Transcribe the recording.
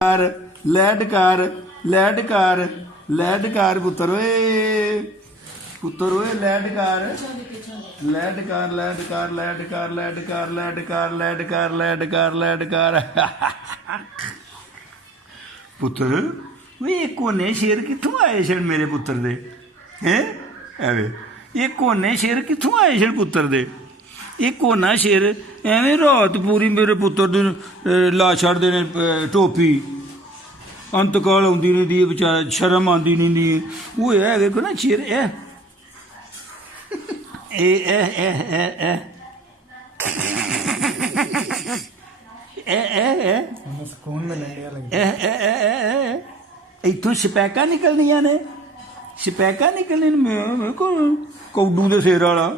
कर लैट कर लैट कर लैट कर पुत्र ओए लैट कर लैट कर लैट कर लैट कर लैट कर लैट कर लैट कर लैट कर लैट कर पुत्र वे ये कोने शेर कित्थों आए छन मेरे पुत्र दे हैं एवे ये कोने शेर कित्थों आए छन पुत्र दे ये कोना शेर एवें रात पूरी मेरे पुत्र दी ला छड़दे ने टोपी अंतकाल आउंदी नहीं बेचारा शर्म आंदी नहीं वो है देखो ना शेर इतों शपैका निकलनिया ने शपैका निकलने कौडू दे सिर वाला